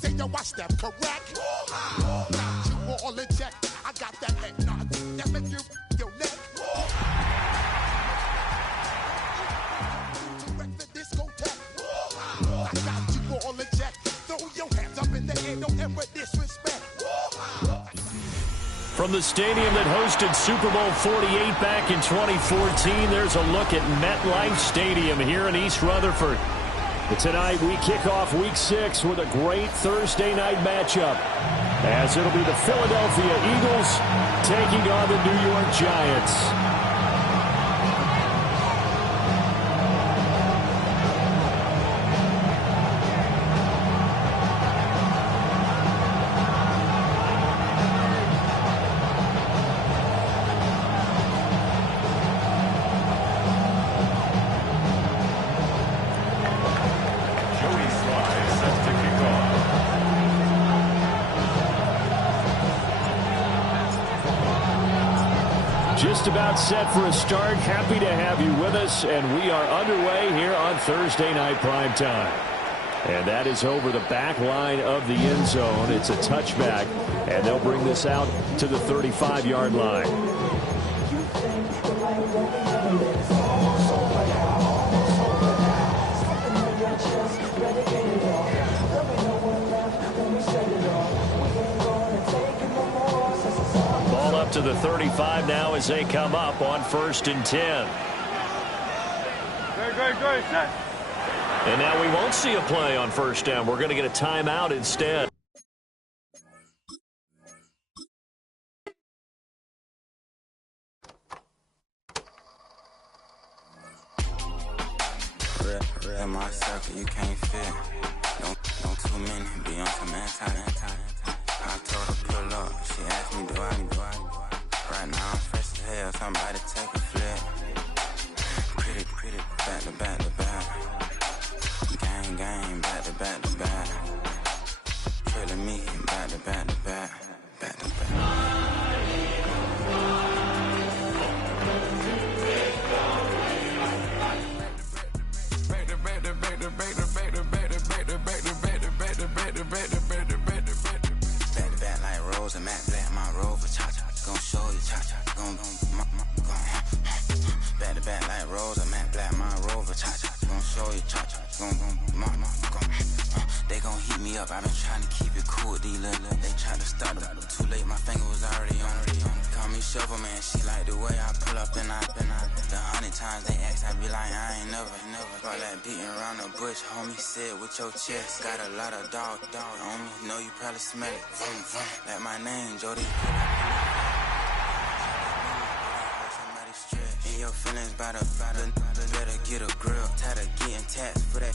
say yo, I step correct. Got you all in check. I got that head nod that make you your neck. Direct the discotheque. I got you all in check. Throw your hands up in the air, don't ever disrespect. From the stadium that hosted Super Bowl 48 back in 2014, there's a look at MetLife Stadium here in East Rutherford. But tonight we kick off Week 6 with a great Thursday night matchup, as it'll be the Philadelphia Eagles taking on the New York Giants. Just about set for a start. Happy to have you with us, and we are underway here on Thursday Night Primetime. And that is over the back line of the end zone. It's a touchback, and they'll bring this out to the 35-yard line. To the 35 now as they come up on 1st and 10. And now we won't see a play on 1st down. We're going to get a timeout instead. In my circle, you can't fit. Don't too many be on some anti. I told her pull up. She asked me do I. Right now I'm fresh as hell. Somebody take a flip. Pretty, back to back to back. Gang, back to back to back. Trailing me, back to back to back. Back to back. Matt Black, my Rover, cha-cha, gon' show you, cha-cha, gon' back to back like Rosa, Matt Black, my Rover, cha-cha, gon' show you, cha-cha, gon' they gon' heat me up, I been trying to keep it cool, D-Lil, they tried to start it, too late, my finger was already on, call me Shovel Man, she like the way I pull up and I, the 100 times they ask, I be like, I ain't never, all that beating around the bush, homie, sit with your chest, got a lot of dog on me, know you probably smell it, like my name, Jody. In your feelings by the better get a grill. Tired of getting taxed for that,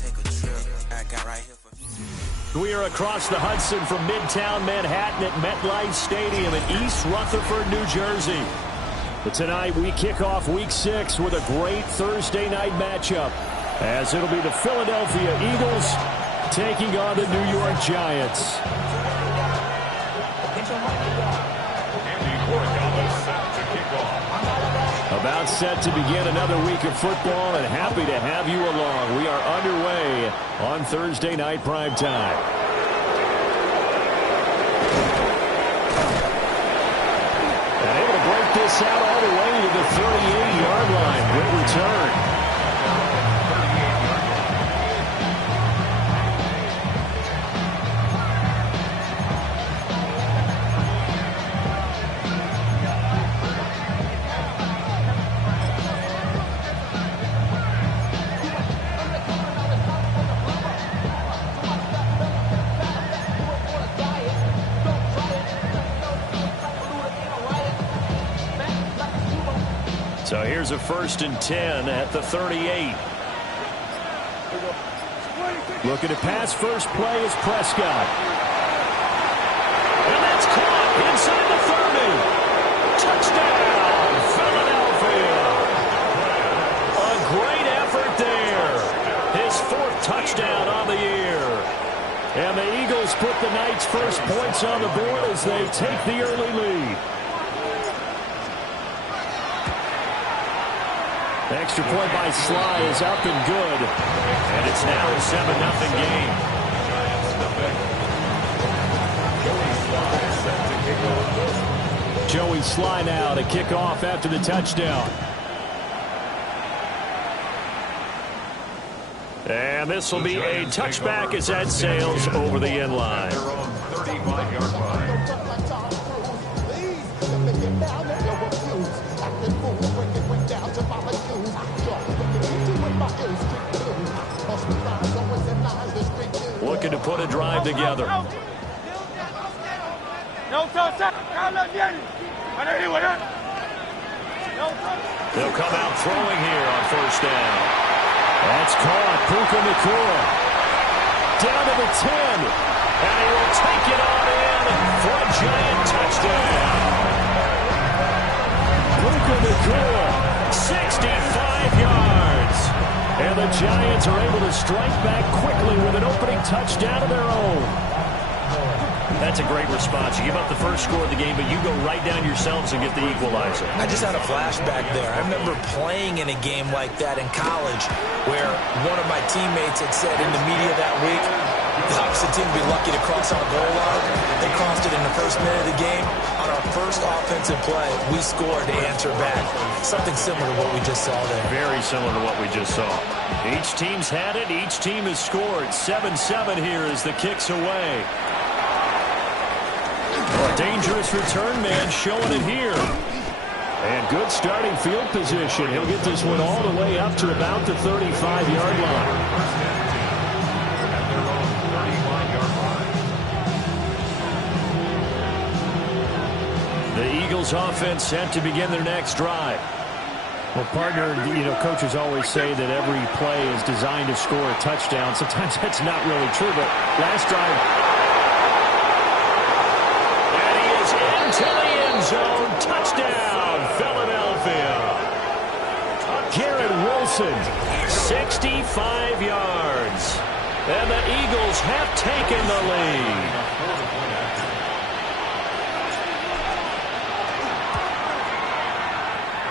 take a trip. I got right here for. We are across the Hudson from Midtown Manhattan at MetLife Stadium in East Rutherford, New Jersey. But tonight we kick off Week 6 with a great Thursday night matchup, as it'll be the Philadelphia Eagles taking on the New York Giants. About set to begin another week of football, and happy to have you along. We are underway on Thursday Night Primetime. And able to break this out all the way to the 38-yard line. Great return. So here's a 1st and 10 at the 38. Looking to pass, first play is Prescott. And that's caught inside the 30. Touchdown, Philadelphia. A great effort there. His 4th touchdown on the year. And the Eagles put the night's first points on the board as they take the early lead. Extra point by Sly is up and good. And it's now a 7-0 game. Joey Sly now to kick off after the touchdown. And this will be a touchback as that sails over the end line. Looking to put a drive together. They'll come out throwing here on first down. That's caught. Puka Nacua down to the 10. And he will take it on in for a Giant touchdown. Puka Nacua, 65 yards. And the Giants are able to strike back quickly with an opening touchdown of their own. That's a great response. You give up the first score of the game, but you go right down yourselves and get the equalizer. I just had a flashback there. I remember playing in a game like that in college where one of my teammates had said in the media that week, the opposite team would be lucky to cross our goal line. They crossed it in the first minute of the game. On our first offensive play, we scored to answer back. Something similar to what we just saw there. Very similar to what we just saw. Each team's had it. Each team has scored. 7-7 here as the kick's away. A dangerous return man showing it here. And good starting field position. He'll get this one all the way up to about the 35-yard line. The Eagles offense set to begin their next drive. Well, partner, coaches always say that every play is designed to score a touchdown. Sometimes that's not really true, but last drive, and he is into the end zone. Touchdown, Philadelphia. Garrett Wilson, 65 yards. And the Eagles have taken the lead.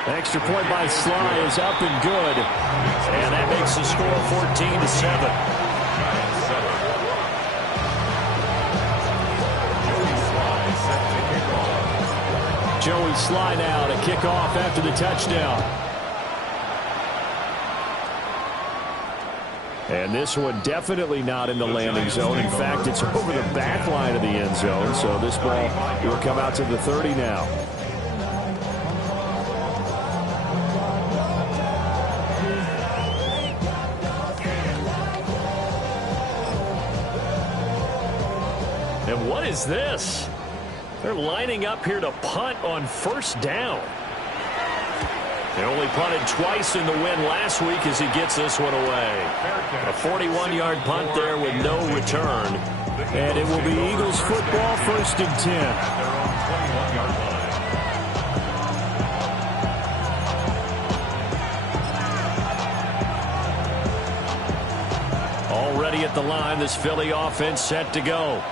Extra point by Sly is up and good. And that makes the score 14-7. Joey Sly now to kick off after the touchdown. And this one definitely not in the landing zone. In fact, it's over the back line of the end zone. So this ball will come out to the 30 now. And what is this? They're lining up here to punt on first down. They only punted twice in the win last week as he gets this one away. A 41-yard punt there with no return. And it will be Eagles football, 1st and 10. Already at the line, this Philly offense set to go.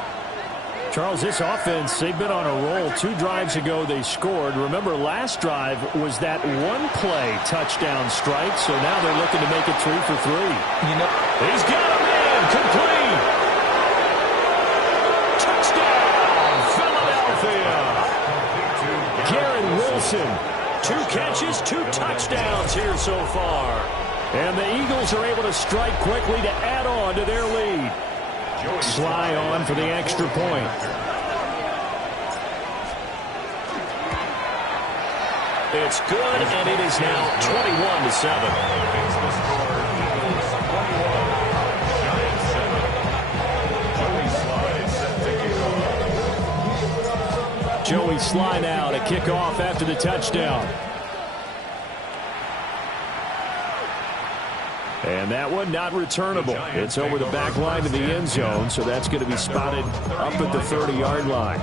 Charles, this offense, they've been on a roll. 2 drives ago, they scored. Remember, last drive was that one-play touchdown strike, so now they're looking to make it 3 for 3. He's got a man, complete. Touchdown, Philadelphia. Garrett Wilson, 2 catches, 2 touchdowns here so far. And the Eagles are able to strike quickly to add on to their lead. Sly on for the extra point. It's good, and it is now 21-7. Joey Sly now to kick off after the touchdown. And that one not returnable. It's over the back line of the end zone, so that's going to be spotted up at the 30-yard line.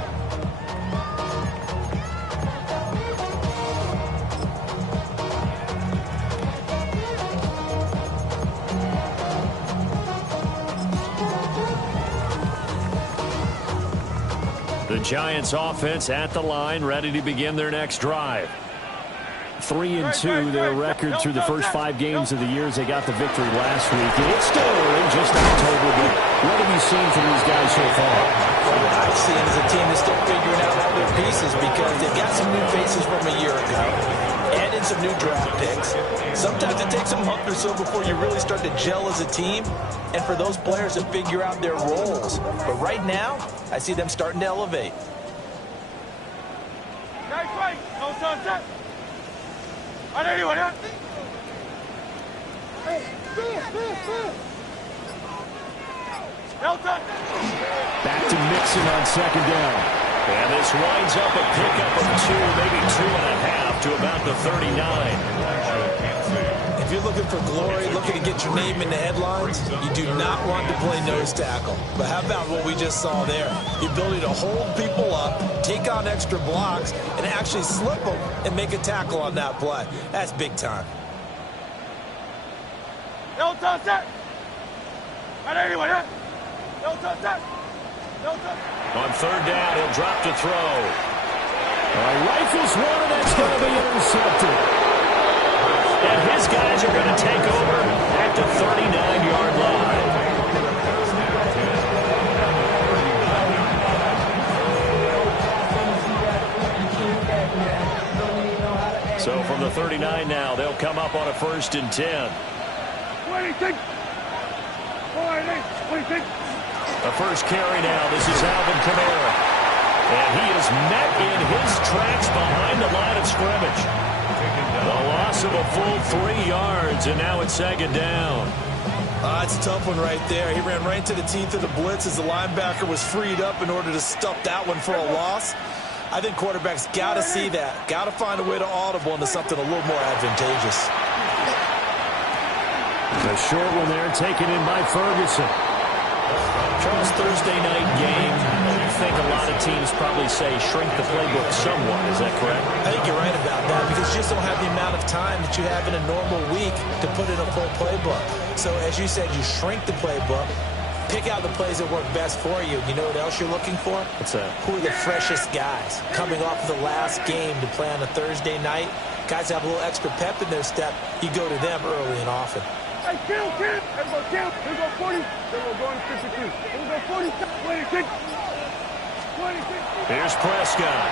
The Giants offense at the line, ready to begin their next drive. 3-2, their record through the first 5 games of the year as they got the victory last week. And it's still early, just October, but what have you seen from these guys so far? What I've seen is a team that's still figuring out all their pieces because they've got some new faces from a year ago, add in some new draft picks. Sometimes it takes a month or so before you really start to gel as a team and for those players to figure out their roles. But right now, I see them starting to elevate. Back to Mixon on second down. And this winds up a pickup of 2, maybe 2.5 to about the 39. If you're looking for glory, looking to get your name in the headlines, you do not want to play nose tackle. But how about what we just saw there? The ability to hold people up, take on extra blocks, and actually slip them and make a tackle on that play. That's big time. On third down, he'll drop to throw. Rifles one, and that's going to be intercepted. And his guys are going to take over at the 39-yard line. So from the 39 now, they'll come up on a 1st and 10. The first carry now. This is Alvin Kamara. And he is met in his tracks behind the line of scrimmage. The loss of a full 3 yards, and now it's 2nd down. It's a tough one right there. He ran right into the teeth of the blitz as the linebacker was freed up in order to stuff that one for a loss. I think quarterbacks got to see that. Got to find a way to audible into something a little more advantageous. The short one there taken in by Ferguson. Charles, Thursday night game, you think a lot of teams probably say shrink the playbook somewhat. Is that correct? I think you're right about that because you just don't have the amount of time that you have in a normal week to put in a full playbook. So as you said, you shrink the playbook, pick out the plays that work best for you. You know what else you're looking for? What's that? Who are the freshest guys coming off of the last game to play on a Thursday night? Guys have a little extra pep in their step. You go to them early and often. Hey, count. Everybody count. Here we go 40. Then we'll go into 52. Here we go 40. 26. 26. Here's Prescott.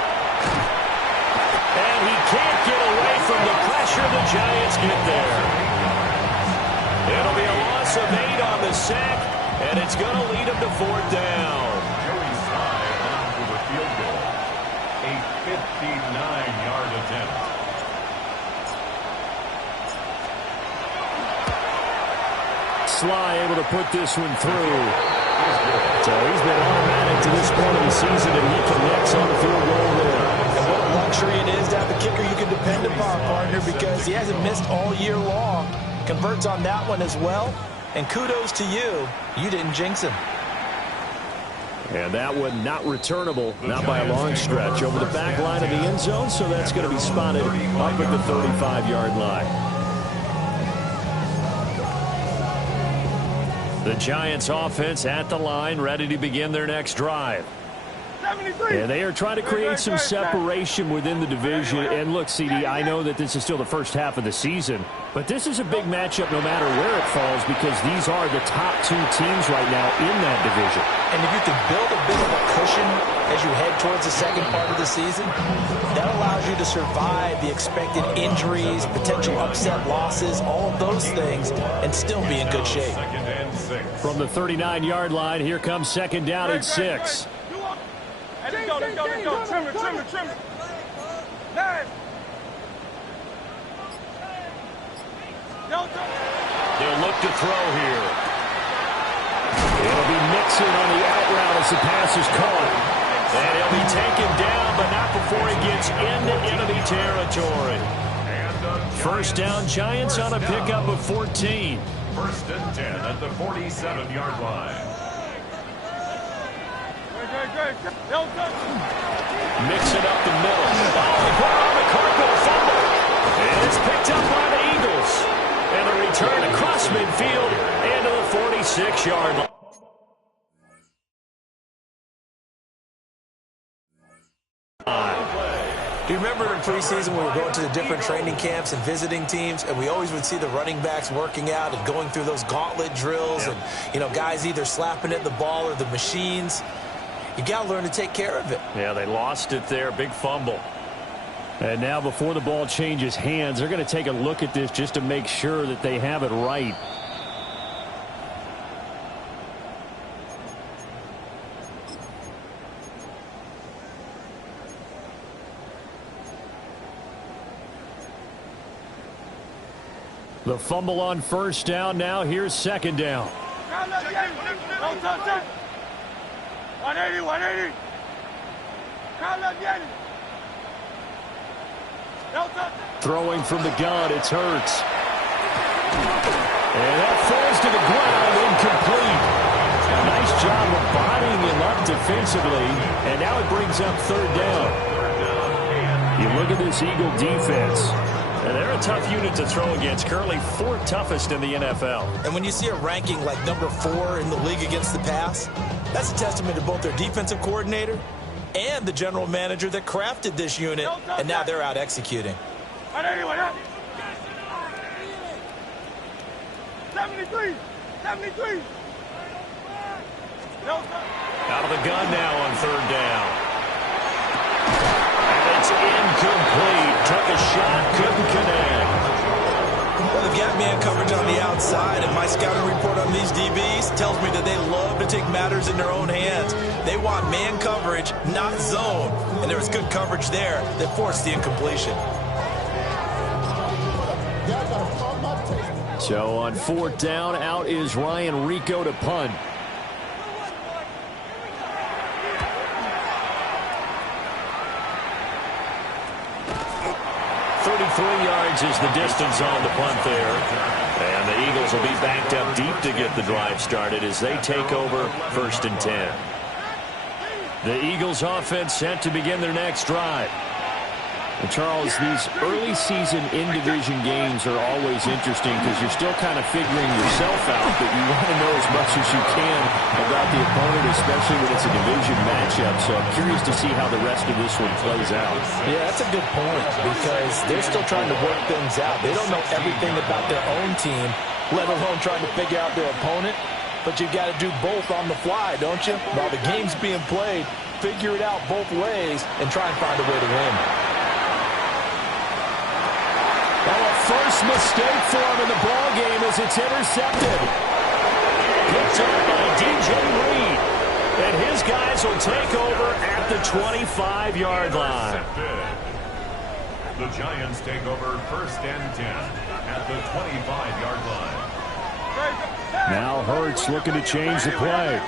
And he can't get away from the pressure. The Giants get there. It'll be a loss of 8 on the sack, and it's going to lead them to 4th down. Joey Slye on for the field goal. A 59-yard attempt. Slye able to put this one through. So he's been automatic to this point of the season, and he connects on the field goal there. And what a luxury it is to have a kicker you can depend upon, partner, because he hasn't missed all year long. Converts on that one as well. And kudos to you. You didn't jinx him. And that one not returnable, not by a long stretch, over the back line of the end zone, so that's going to be spotted up at the 35-yard line. The Giants offense at the line, ready to begin their next drive. And they are trying to create some separation within the division. And look, CD, I know that this is still the first half of the season, but this is a big matchup no matter where it falls because these are the top 2 teams right now in that division. And if you can build a bit of a cushion as you head towards the second part of the season, that allows you to survive the expected injuries, potential upset losses, all of those things, and still be in good shape. From the 39-yard line, here comes 2nd down and 6. Let's go. Trim it. 9. They'll look to throw here. It'll be Mixon on the out route as the pass is caught. And he'll be taken down, but not before he gets into enemy territory. 1st down, Giants on a pickup of 14. 1st and 10 at the 47-yard line. Mixon up the middle. Oh, he put on the carpet, fumble. And it's picked up by the Eagles. And a return across midfield into the 46-yard line. Do you remember in preseason when we were going to the different training camps and visiting teams, and we always would see the running backs working out and going through those gauntlet drills, and, you know, guys either slapping at the ball or the machines. You got to learn to take care of it. Yeah, they lost it there. Big fumble. And now before the ball changes hands, they're going to take a look at this just to make sure that they have it right. The fumble on first down. Now here's second down. 180, 180. Throwing from the gun, it's Hurts. And that falls to the ground, incomplete. A nice job of bodying him up defensively, and now it brings up third down. You look at this Eagle defense, and they're a tough unit to throw against, currently 4th toughest in the NFL. And when you see a ranking like number 4 in the league against the pass, that's a testament to both their defensive coordinator and the general manager that crafted this unit, and now they're out executing. 73, 73. Out of the gun now on third down. And it's incomplete. Took a shot, couldn't connect. Well, they've got man coverage on the outside, and my scouting report on these DBs tells me that they love to take matters in their own hands. They want man coverage, not zone. And there was good coverage there that forced the incompletion. So on fourth down, out is Ryan Rico to punt. 33 yards is the distance on the punt there. And the Eagles will be backed up deep to get the drive started as they take over 1st and 10. The Eagles offense set to begin their next drive. And Charles, these early season in-division games are always interesting because you're still kind of figuring yourself out, but you want to know as much as you can about the opponent, especially when it's a division matchup. So I'm curious to see how the rest of this one plays out. Yeah, that's a good point because they're still trying to work things out. They don't know everything about their own team, let alone trying to figure out their opponent. But you've got to do both on the fly, don't you? While the game's being played, figure it out both ways and try and find a way to win. Well, a first mistake for him in the ball game as it's intercepted. Picked up by DJ Reed. And his guys will take over at the 25-yard line. The Giants take over 1st and 10 at the 25-yard line. Now Hurts looking to change the play.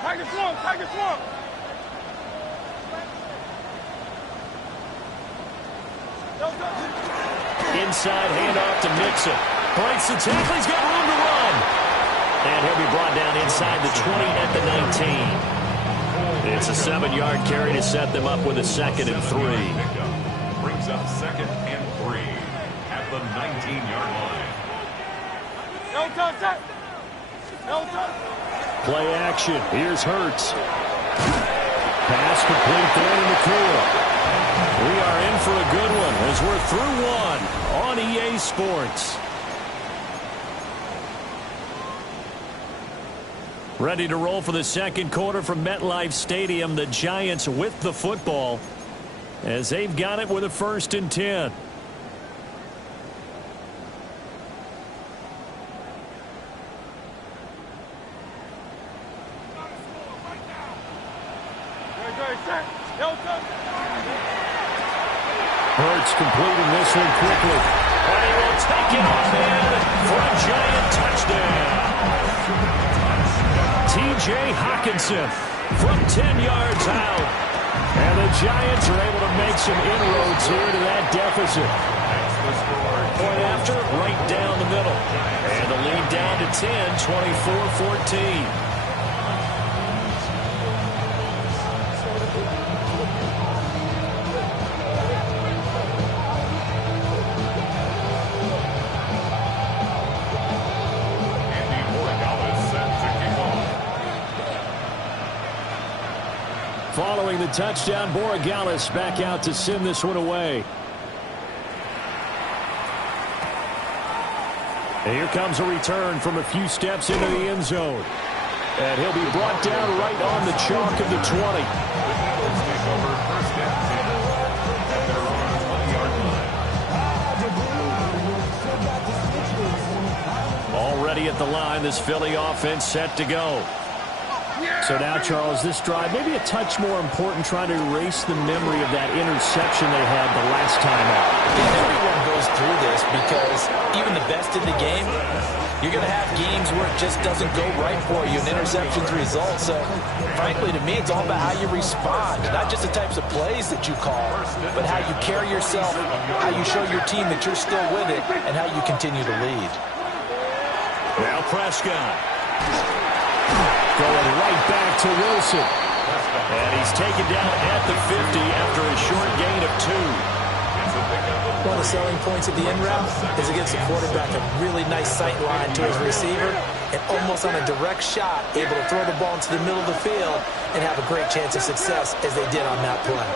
Tiger swamp, Tiger swamp. Inside handoff to Mixon. Breaks the tackle. He's got room to run. And he'll be brought down inside the 20 at the 19. It's a 7-yard carry to set them up with a 2nd and 3. Brings up 2nd and 3 at the 19-yard line. No touch. No touch. Play action. Here's Hurts. Pass complete there to McCool. We are in for a good one as we're through one on EA Sports. Ready to roll for the second quarter from MetLife Stadium. The Giants with the football as they've got it with a 1st and 10. Hurts completing this one quickly. And he will take it off in for a Giant touchdown. T.J. Hockenson from 10 yards out. And the Giants are able to make some inroads here to that deficit. Point after, right down the middle. And the lead down to 10, 24-14. Following the touchdown, Borregales back out to send this one away. And here comes a return from a few steps into the end zone. And he'll be brought down right on the chalk of the 20. ready at the line. This Philly offense set to go. So now, Charles, this drive maybe a touch more important, trying to erase the memory of that interception they had the last time out. Yeah, everyone goes through this because even the best in the game, you're going to have games where it just doesn't go right for you and interceptions result. So, frankly, to me, it's all about how you respond. Not just the types of plays that you call, but how you carry yourself, how you show your team that you're still with it, and how you continue to lead. Now Prescott. Going right back to Wilson. And he's taken down at the 50 after a short gain of 2. One of the selling points of the in route is it gives the quarterback a really nice sight line to his receiver and almost on a direct shot able to throw the ball into the middle of the field and have a great chance of success as they did on that play.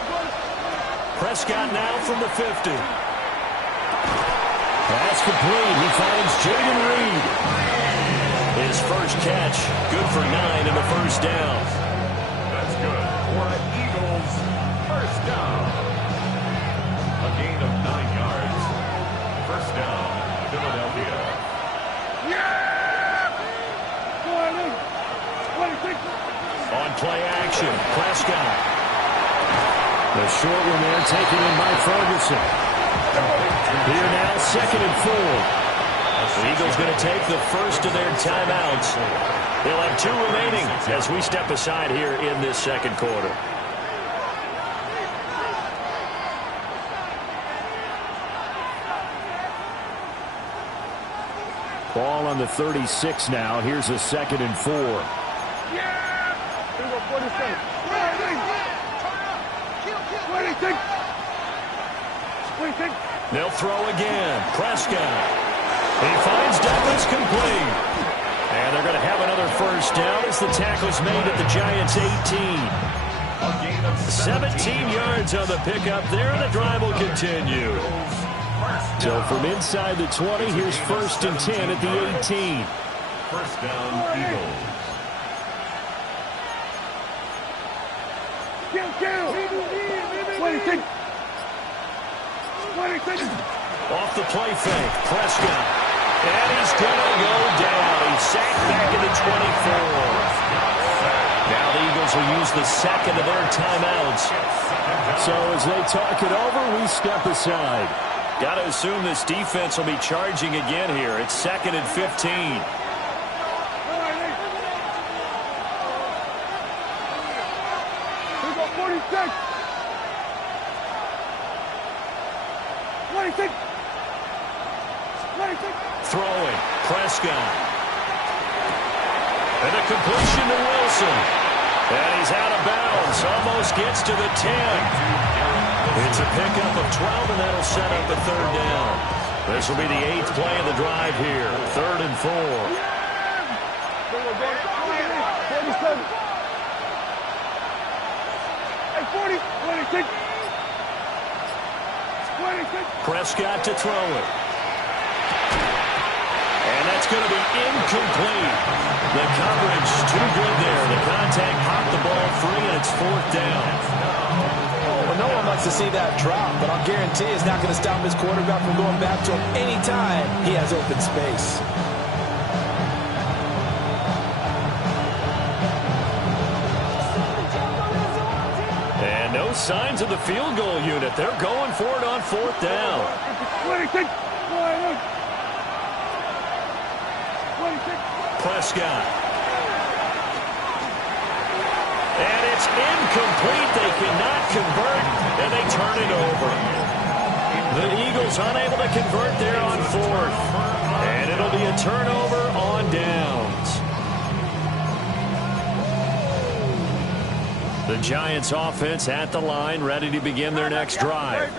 Prescott now from the 50. Pass complete. He finds Jayden Reed. His first catch, good for 9 in the first down. That's good for Eagles first down. A gain of 9 yards. First down, Philadelphia. On play action, Prescott. The short one there taken in by Ferguson. Here now, 2nd and 4. The Eagles going to take the first of their timeouts. They'll have 2 remaining as we step aside here in this second quarter. Ball on the 36 now. Here's a 2nd and 4. They'll throw again. Prescott. He finds Douglas complete. And they're going to have another first down as the tackle's made at the Giants' 18. 17 yards on the pickup there, and the drive will continue. So from inside the 20, here's 1st and 10 at the 18. First down, Eagles. Off the play fake, Prescott. And he's going to go down. He's sacked back in the 24. Now the Eagles will use the second of their timeouts. So as they talk it over, we step aside. Got to assume this defense will be charging again here. It's 2nd and 15. Throwing, Prescott. And a completion to Wilson. And he's out of bounds. Almost gets to the 10. It's a pickup of 12, and that'll set up a 3rd down. This will be the 8th play of the drive here. 3rd and 4. Prescott to throw it. And that's going to be incomplete. The coverage too good there. The contact popped the ball free, and it's 4th down. Well, no one likes to see that drop, but I'll guarantee it's not going to stop his quarterback from going back to him anytime he has open space. And no signs of the field goal unit. They're going for it on 4th down. Prescott. And it's incomplete. They cannot convert, and they turn it over. The Eagles unable to convert there on 4th. And it'll be a turnover on downs. The Giants offense at the line, ready to begin their next drive.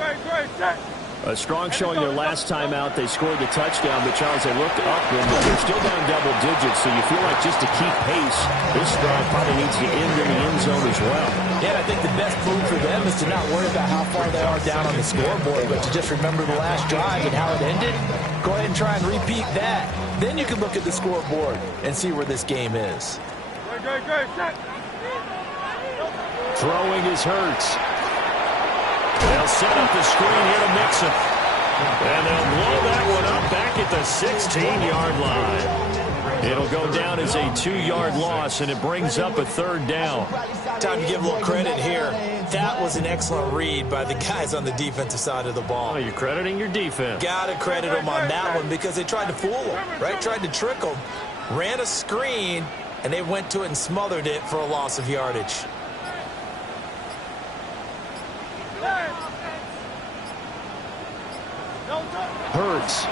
A strong showing their last time out. They scored the touchdown, but Charles, they looked upwind, but they're still down double digits, so you feel like just to keep pace, this drive probably needs to end in the end zone as well. Yeah, I think the best move for them is to not worry about how far they are down on the scoreboard, but to just remember the last drive and how it ended. Go ahead and try and repeat that. Then you can look at the scoreboard and see where this game is. Throwing is Hurts. They'll set up the screen here to Mixon. And they'll blow that one up back at the 16-yard line. It'll go down as a 2-yard loss, and it brings up a 3rd down. Time to give a little credit here. That was an excellent read by the guys on the defensive side of the ball. Oh, you're crediting your defense. Got to credit them on that one because they tried to fool them, right? Tried to trick them. Ran a screen, and they went to it and smothered it for a loss of yardage. Hurts.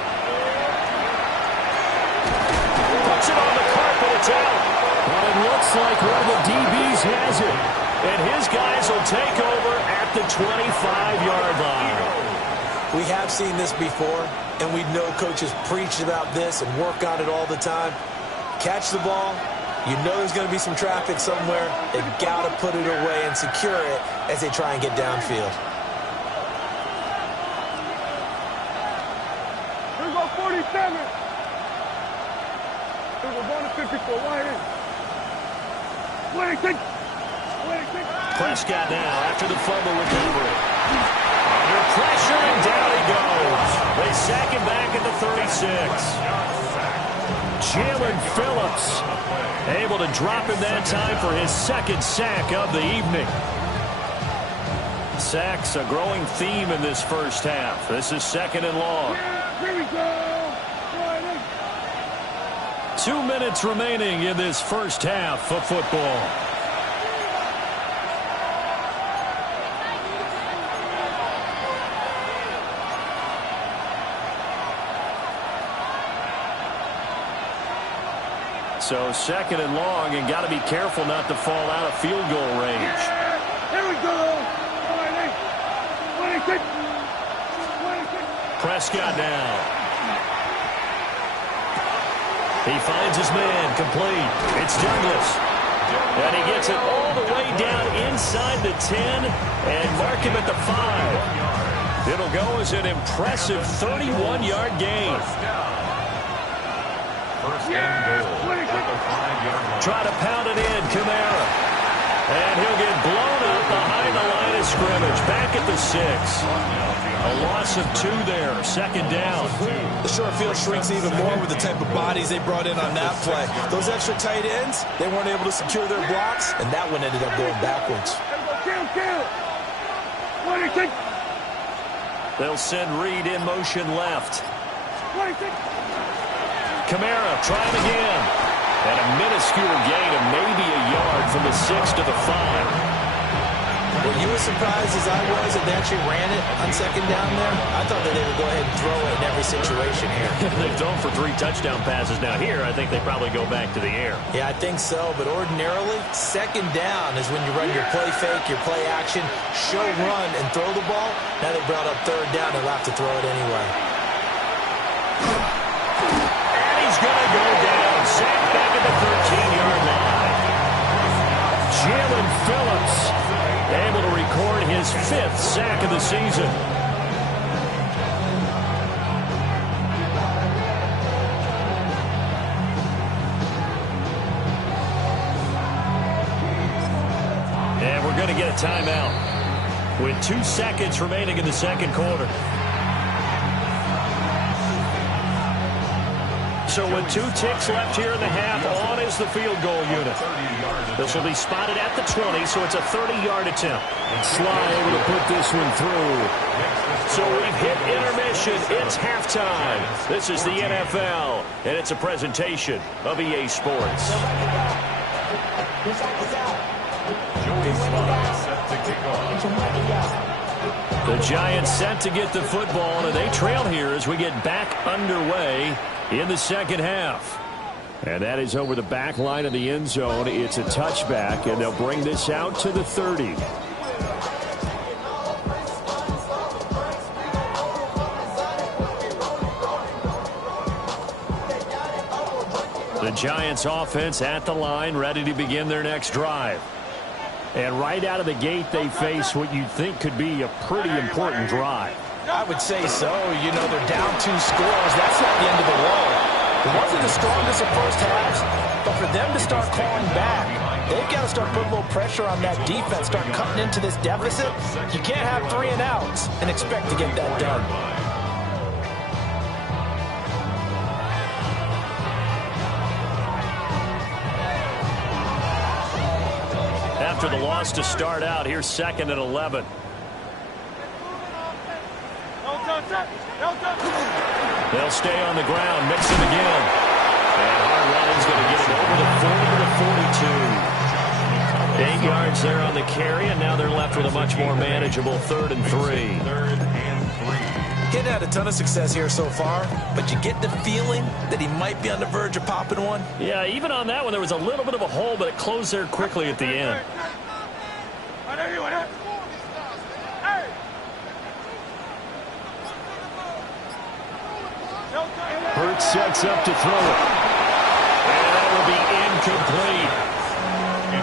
Puts it on the carpet. It's out. But it looks like one of the DBs has it. And his guys will take over at the 25-yard line. We have seen this before, and we know coaches preach about this and work on it all the time. Catch the ball. You know there's going to be some traffic somewhere. They've got to put it away and secure it as they try and get downfield. Here we go, 47. Here we go, going to 54. Wide in. 26. 26. Prescott now after the fumble recovery. Under pressure, and down he goes. They sack him back at the 36. Jalen Phillips able to drop him that time for his 2nd sack of the evening. Sacks a growing theme in this first half. This is 2nd and long. Here we go. 2 minutes remaining in this first half of football. So 2nd and long, and got to be careful not to fall out of field goal range. Here we go. 26. 26. Prescott now. He finds his man, complete. It's Douglas. And he gets it all the way down inside the 10 and mark him at the 5. It'll go as an impressive 31-yard gain. First and goal at the 5-yard line. Try to pound it in, Kamara. And he'll get blown up behind the line of scrimmage. Back at the 6. A loss of 2 there. 2nd down. The short field shrinks even more with the type of bodies they brought in on that play. Those extra tight ends, they weren't able to secure their blocks, and that one ended up going backwards. Kill. 26. They'll send Reed in motion left. 26. Kamara, try him again. And a minuscule gain of maybe a yard from the 6 to the 5. Were you as surprised as I was that they actually ran it on 2nd down there? I thought that they would go ahead and throw it in every situation here. They've thrown for 3 touchdown passes. Now here, I think they probably go back to the air. Yeah, I think so. But ordinarily, 2nd down is when you run your play fake, your play action, show run, and throw the ball. Now they brought up 3rd down. They'll have to throw it anyway. And he's going to go down. Sacked back at the 13-yard line. Jalen Phillips able to record his 5th sack of the season. And we're going to get a timeout with 2 seconds remaining in the 2nd quarter. So with 2 ticks left here in the half, on is the field goal unit. This will be spotted at the 20, so it's a 30-yard attempt. Sly able to put this one through. So we've hit intermission. It's halftime. This is the NFL, and it's a presentation of EA Sports. Joey Sly set to kick off. The Giants set to get the football, and they trail here as we get back underway in the 2nd half. And that is over the back line of the end zone. It's a touchback, and they'll bring this out to the 30. The Giants offense at the line, ready to begin their next drive. And right out of the gate, they face what you'd think could be a pretty important drive. I would say so. You know, they're down 2 scores. That's not the end of the road. It wasn't the strongest of first halves, but for them to start clawing back, they've got to start putting a little pressure on that defense, start cutting into this deficit. You can't have 3 and outs and expect to get that done. after the loss to start out. Here's 2nd and 11. They'll stay on the ground, mix it again. And Hardline's going to get it over the 40 to the 42. 8 yards there on the carry, and now they're left with a much more manageable 3rd and 3. 3rd and 3. Kid had a ton of success here so far, but you get the feeling that he might be on the verge of popping one. Yeah, even on that one, there was a little bit of a hole, but it closed there quickly at the end. Hurts sets up to throw it. And that will be incomplete.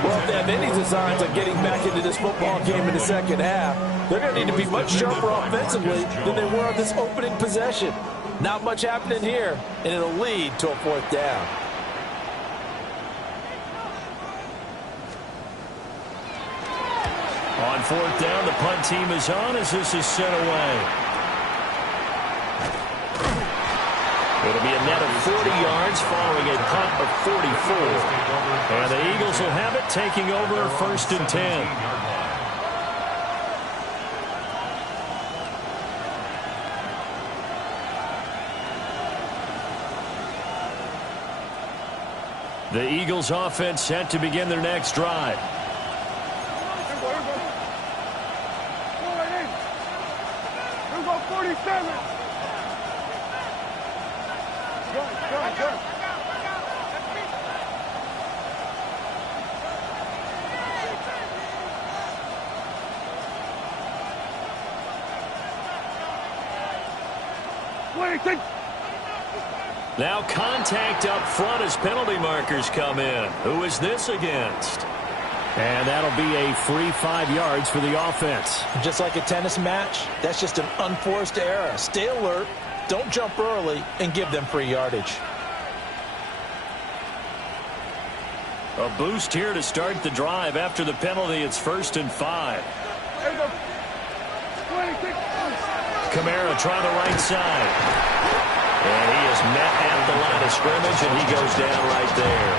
Well, if they have any designs on getting back into this football game in the second half, they're going to need to be much sharper offensively than they were on this opening possession. Not much happening here, and it'll lead to a 4th down. On 4th down, the punt team is on as this is sent away. It'll be a net of 40 yards following a punt of 44. And the Eagles will have it, taking over 1st and 10. The Eagles offense set to begin their next drive. Here go 47. Go. Now contact up front as penalty markers come in. Who is this against? And that'll be a free 5 yards for the offense. Just like a tennis match, that's just an unforced error. Stay alert, don't jump early, and give them free yardage. A boost here to start the drive. After the penalty, it's 1st and 5. Kamara trying the right side. And he is met at the line of scrimmage, and he goes down right there.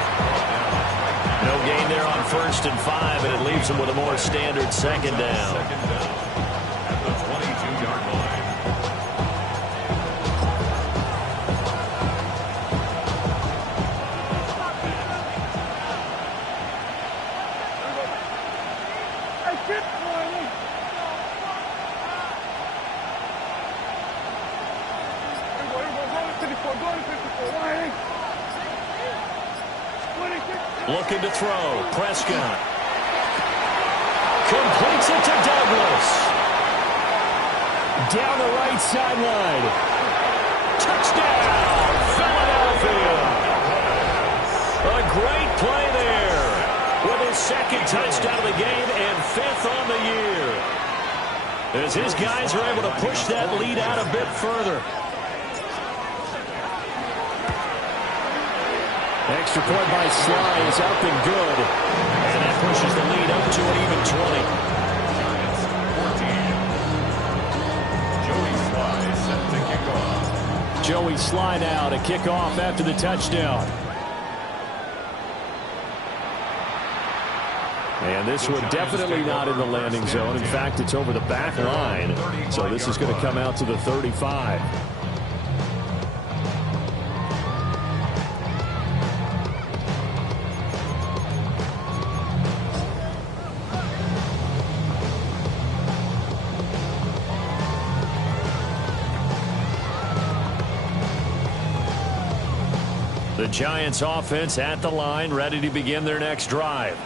No gain there on 1st and 5, and it leaves him with a more standard 2nd down. At the 22-yard line. Looking to throw. Prescott. Completes it to Douglas. Down the right sideline. Touchdown, Philadelphia. A great play there. With his 2nd touchdown of the game and 5th on the year. As his guys are able to push that lead out a bit further. Extra point by Sly is up and good. And that pushes the lead up to an even 20. Joey Sly now to kick off after the touchdown. And this one definitely not in the landing zone. In fact, it's over the back line. So this is going to come out to the 35. The Giants offense at the line, ready to begin their next drive.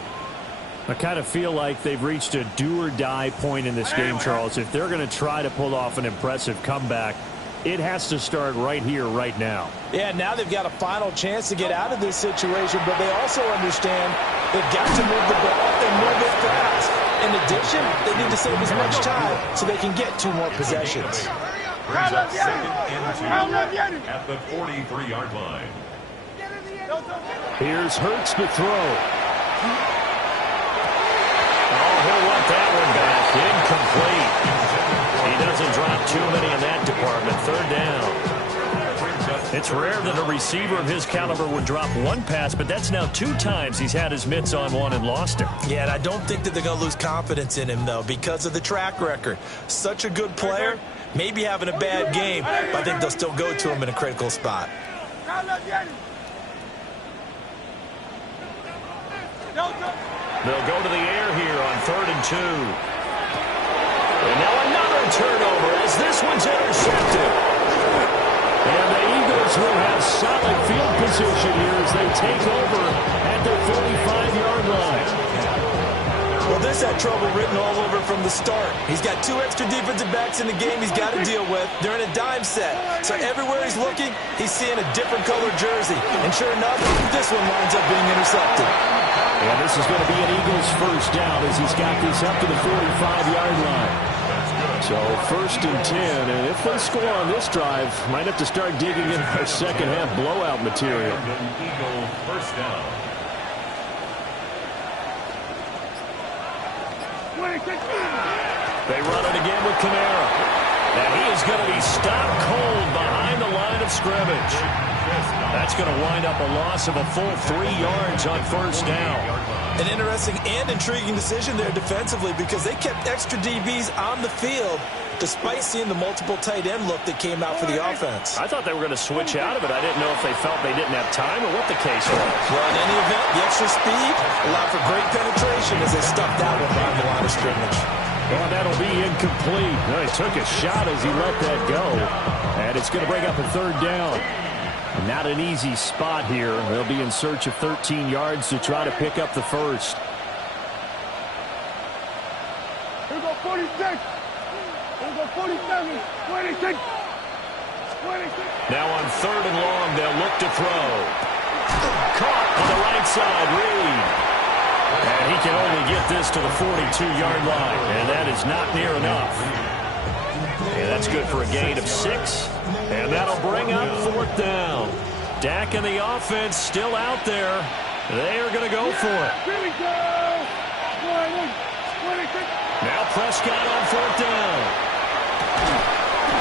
I kind of feel like they've reached a do-or-die point in this game, Charles. If they're going to try to pull off an impressive comeback, it has to start right here, right now. Yeah, now they've got a final chance to get out of this situation, but they also understand they've got to move the ball and move it fast. In addition, they need to save as much time so they can get 2 more possessions. Brings up 2nd and 2 at the 43-yard line. Here's Hurts to throw. Oh, he'll want that one back. Incomplete. He doesn't drop too many in that department. 3rd down. It's rare that a receiver of his caliber would drop one pass, but that's now 2 times he's had his mitts on one and lost it. Yeah, and I don't think that they're going to lose confidence in him, though, because of the track record. Such a good player, maybe having a bad game, but I think they'll still go to him in a critical spot. They'll go to the air here on 3rd and 2. And now another turnover as this one's intercepted. And the Eagles will have solid field position here as they take over at their 45-yard line. Well, this had trouble written all over from the start. He's got 2 extra defensive backs in the game he's got to deal with. They're in a dime set. So everywhere he's looking, he's seeing a different color jersey. And sure enough, this one winds up being intercepted. And this is going to be an Eagles first down as he's got this up to the 45-yard line. So 1st and 10, and if they score on this drive, might have to start digging in our second half blowout material. Eagle first down. They run it again with Kamara. And he is going to be stopped cold behind the line of scrimmage. That's going to wind up a loss of a full 3 yards on 1st down. An interesting and intriguing decision there defensively because they kept extra DBs on the field despite seeing the multiple tight end look that came out for the offense. I thought they were going to switch out of it. I didn't know if they felt they didn't have time or what the case was. Well, in any event, the extra speed allowed for great penetration as they stuffed that one behind the line of scrimmage. Well, that'll be incomplete. Well, he took a shot as he let that go. And it's going to bring up a 3rd down. Not an easy spot here. They'll be in search of 13 yards to try to pick up the first. Here go 46. Here go 47. 26. 26. Now on 3rd and long, they'll look to throw. Caught on the right side, Reed. And he can only get this to the 42-yard line. And that is not near enough. And that's good for a gain of 6. And that'll bring up 4th down. Dak and the offense still out there. They are going to go for it. Here we go. 26. Now Prescott on 4th down.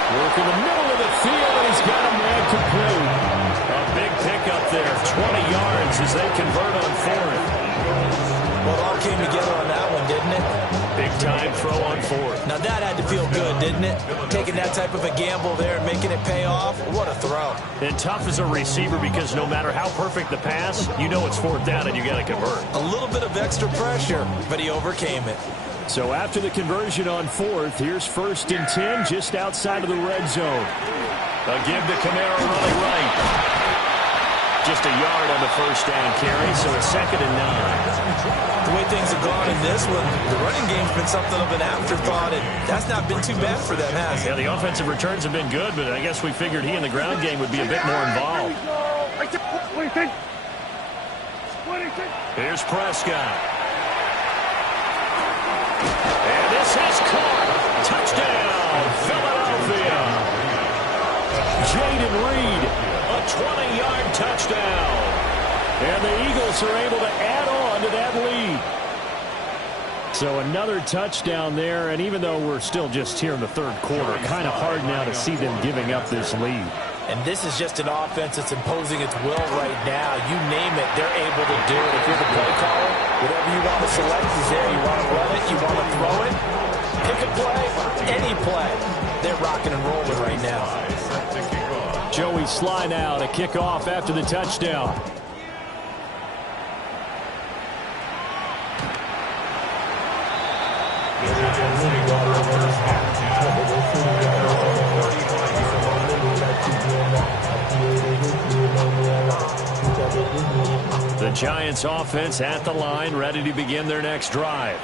Work in the middle of the field, and he's got him ran complete. A big pickup there, 20 yards as they convert on 4th. Well, it all came together on that one, didn't it? Big time throw on 4th. Now that had to feel good, didn't it? Taking that type of a gamble there and making it pay off. What a throw. And tough as a receiver because no matter how perfect the pass, you know it's 4th down and you got to convert. A little bit of extra pressure, but he overcame it. So after the conversion on 4th, here's 1st and 10 just outside of the red zone. A give to Kamara running right. Just a yard on the 1st down carry, so it's 2nd and 9. The way things have gone in this one, the running game's been something of an afterthought, and that's not been too bad for them, has it? Yeah, the offensive returns have been good, but I guess we figured he in the ground game would be a bit more involved. 26. Here's Prescott. And this is caught. Touchdown, Philadelphia. Jaden Reed, a 20-yard touchdown. And the Eagles are able to add on to that lead. So another touchdown there, and even though we're still just here in the 3rd quarter, kind of hard now to see them giving up this lead. And this is just an offense that's imposing its will right now. You name it, they're able to do it. If you're the play caller, whatever you want to select is there. You want to run it, you want to throw it, pick a play, any play. They're rocking and rolling right now. Joey Sly now to kick off after the touchdown. The Giants offense at the line, ready to begin their next drive.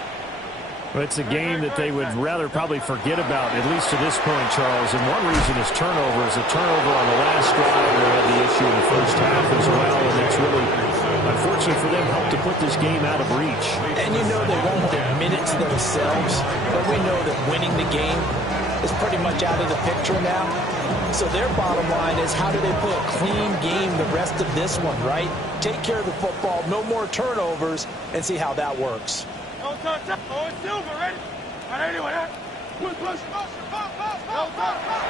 It's a game that they would rather probably forget about, at least to this point, Charles. And one reason is turnovers. A turnover on the last drive. They had the issue in the first half as well, and that's really, unfortunately for them, helped to put this game out of reach. And you know they won't admit it to themselves, but we know that winning the game is pretty much out of the picture now. So their bottom line is, how do they play a clean game the rest of this one, right? Take care of the football, no more turnovers, and see how that works. Oh, it's silver, ready? All right, anyway,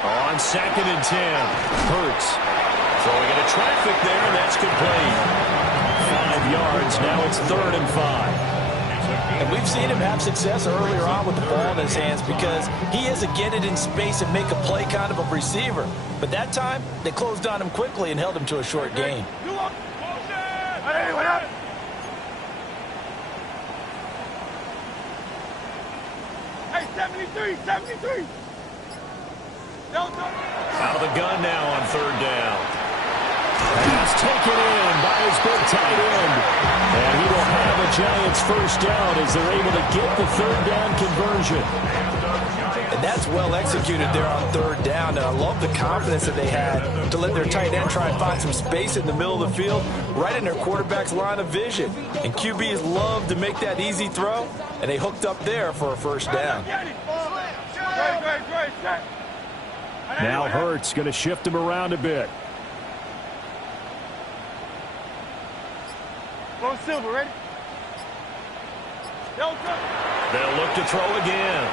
On 2nd and 10, Hurts throwing into traffic there, and that's complete. 5 yards, now it's 3rd and 5. And we've seen him have success earlier on with the ball in his hands because he is a get it in space and make a play kind of a receiver. But that time, they closed on him quickly and held him to a short gain. Hey, 73. Out of the gun now on 3rd down. Pass taken in by his big tight end. And he will have a Giants 1st down as they're able to get the 3rd down conversion. And that's well executed there on 3rd down. And I love the confidence that they had to let their tight end try and find some space in the middle of the field, right in their quarterback's line of vision. And QBs love to make that easy throw, and they hooked up there for a 1st down. Now Hurts going to shift him around a bit. Go Silver, ready? They'll look to throw again.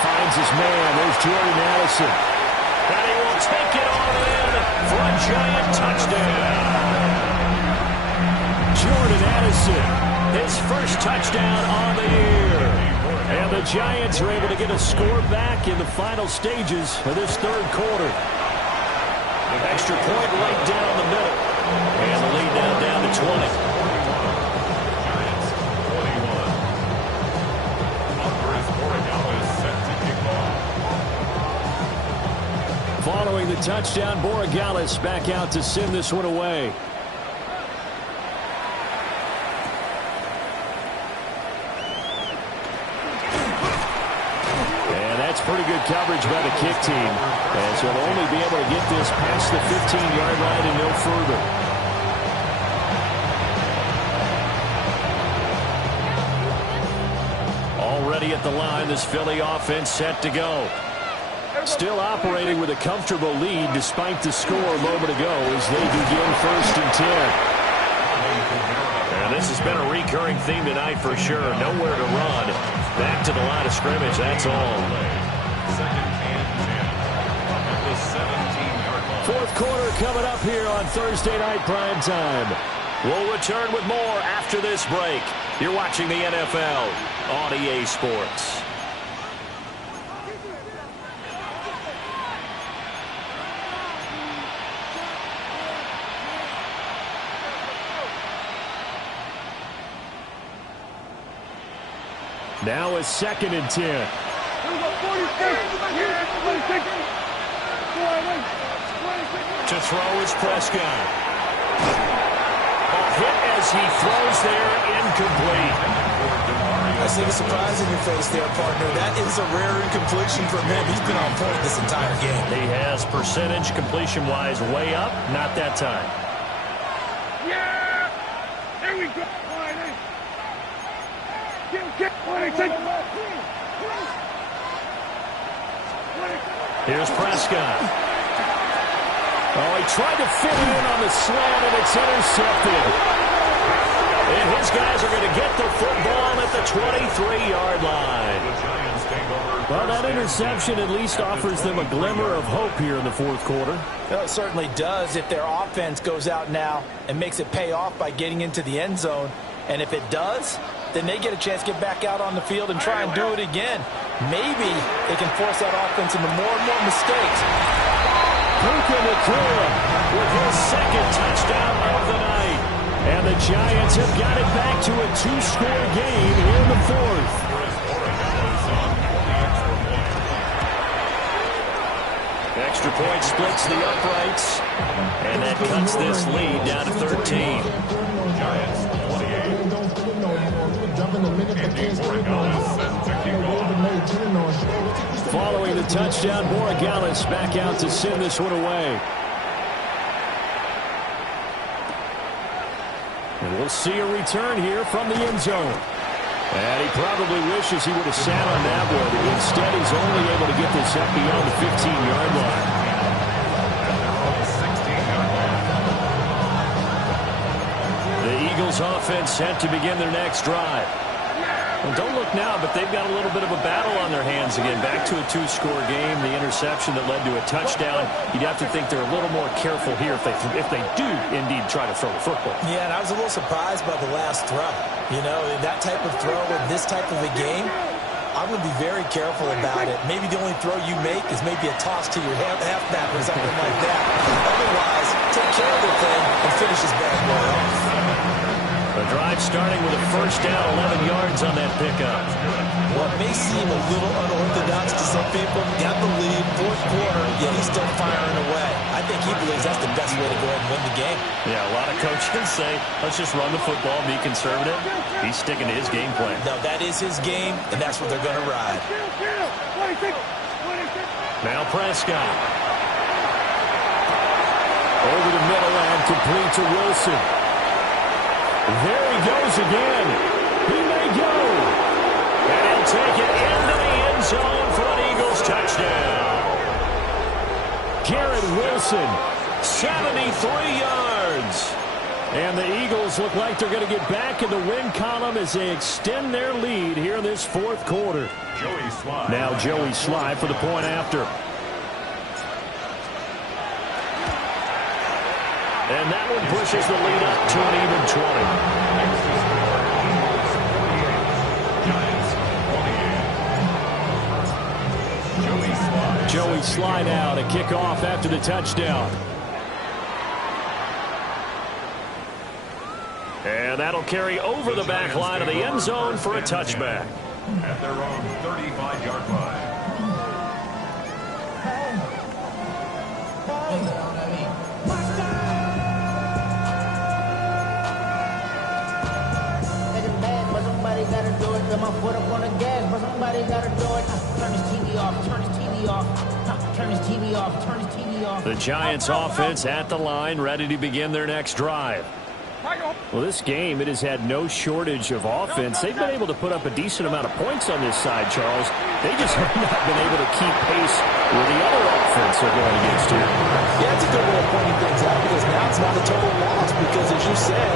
Finds his man. There's Jordan Addison. And he will take it all in for a Giant touchdown. Jordan Addison, his 1st touchdown on the year. And the Giants are able to get a score back in the final stages of this 3rd quarter. An extra point right down the middle. And the lead now down to 20. Following the touchdown, Borregales back out to send this one away. That's pretty good coverage by the kick team, as he'll only be able to get this past the 15-yard line and no further. Already at the line, this Philly offense set to go. Still operating with a comfortable lead despite the score a moment ago as they begin 1st and 10. And this has been a recurring theme tonight for sure. Nowhere to run. Back to the line of scrimmage, that's all. 4th quarter coming up here on Thursday Night Prime Time. We'll return with more after this break. You're watching the NFL on EA Sports. Now it's 2nd and 10. To throw is Prescott. A hit as he throws there, incomplete. I see the surprise in your face there, partner. That is a rare incompletion from him. He's been on point this entire game. He has percentage completion-wise way up, not that time. Yeah! There we go. Here's Prescott. Oh, he tried to fit it in on the slant, and it's intercepted. And his guys are going to get the football at the 23-yard line. Well, that interception at least offers them a glimmer of hope here in the 4th quarter. Well, it certainly does if their offense goes out now and makes it pay off by getting into the end zone. And if it does, then they get a chance to get back out on the field and try and do it again. Maybe they can force that offense into more and more mistakes. Puka Nacua with his 2nd touchdown of the night. And the Giants have got it back to a 2-score game here in the 4th. Extra point splits the uprights. And that cuts this lead down to 13. Giants 28. Following the touchdown, Borregales back out to send this one away. And we'll see a return here from the end zone. And he probably wishes he would have sat on that one. Instead, he's only able to get this up beyond the 15-yard line. The Eagles offense set to begin their next drive. Well, don't look now, but they've got a little bit of a battle on their hands again. Back to a 2-score game. The interception that led to a touchdown. You'd have to think they're a little more careful here if they do indeed try to throw the football. Yeah, and I was a little surprised by the last throw. You know, that type of throw in this type of a game, I'm going to be very careful about it. Maybe the only throw you make is maybe a toss to your halfback or something like that. Otherwise, take care of the thing and finish this bad boy off. The drive starting with a first down, 11 yards on that pickup. What may seem a little unorthodox to some people, got the lead, fourth quarter, yet he's still firing away. I think he believes that's the best way to go ahead and win the game. Yeah, a lot of coaches say, let's just run the football, be conservative. He's sticking to his game plan. No, that is his game, and that's what they're going to ride. Now Prescott. Over the middle and complete to Wilson. There he goes again. He may go. And he'll take it into the end zone for an Eagles touchdown. Garrett Wilson, 73 yards. And the Eagles look like they're going to get back in the win column as they extend their lead here in this fourth quarter. Now Joey Slye for the point after. And that one pushes the lead up to an even 20. Joey Slye now to kick off after the touchdown. And that'll carry over the back line of the end zone for a touchback. At their own 35-yard line. Gotta do it, got my foot up on the gas, but somebody gotta do it. Turn his TV off, turn his TV off, turn his TV off, turn his TV off. The Giants offense at the line, ready to begin their next drive. Well, this game, it has had no shortage of offense. They've been able to put up a decent amount of points on this side, Charles. They just have not been able to keep pace with the other offense they're going against here. Yeah, it's a good way of pointing things out because now it's not a total loss because, as you said,